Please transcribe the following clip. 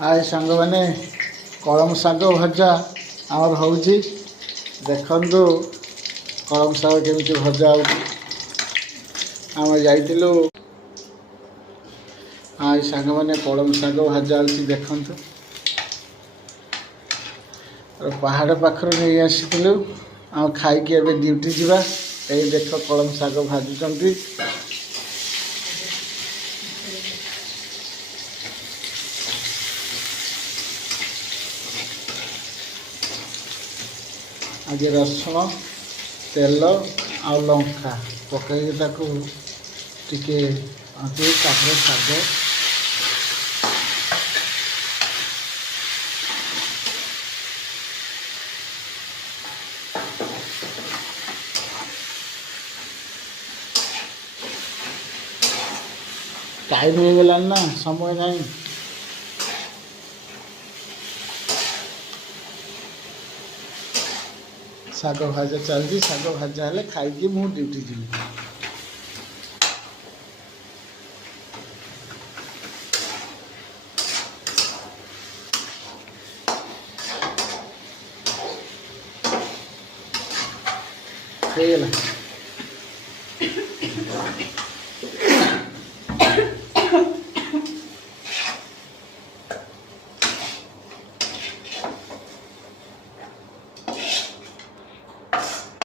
ଆଏ ସାଙ୍ଗମାନେ କଳମ ଶାଗ ଭଜା ଆମର ହେଉଛି। ଦେଖନ୍ତୁ କଳମ ଶାଗ କେମିତି ଭଜା ହେଉଛି। ଆମେ ଯାଇଥିଲୁ। ଆଏ ସାଙ୍ଗମାନେ କଳମ ଶାଗ ଭଜା ହେଉଛି ଦେଖନ୍ତୁ। ପାହାଡ଼ ପାଖରୁ ନେଇ ଆସିଥିଲୁ। ଆମେ ଖାଇକି ଏବେ ଡ୍ୟୁଟି ଯିବା। ଏଇ ଦେଖ କଳମ ଶାଗ ଭାଜୁଛନ୍ତି। ଆଗେ ରସୁଣ ତେଲ ଆଉ ଲଙ୍କା ପକାଇକି ତାକୁ ଟିକେ ତାପରେ ଶାଗ ଟାଇମ୍ ହେଇଗଲାଣି ନା, ସମୟ ନାହିଁ। ଶାଗ ଭଜା ଚାଲିଛି। ଶାଗ ଭଜା ହେଲେ ଖାଇକି ମୁଁ ଡ୍ୟୁଟି ଯିବି। ହେଇଗଲା।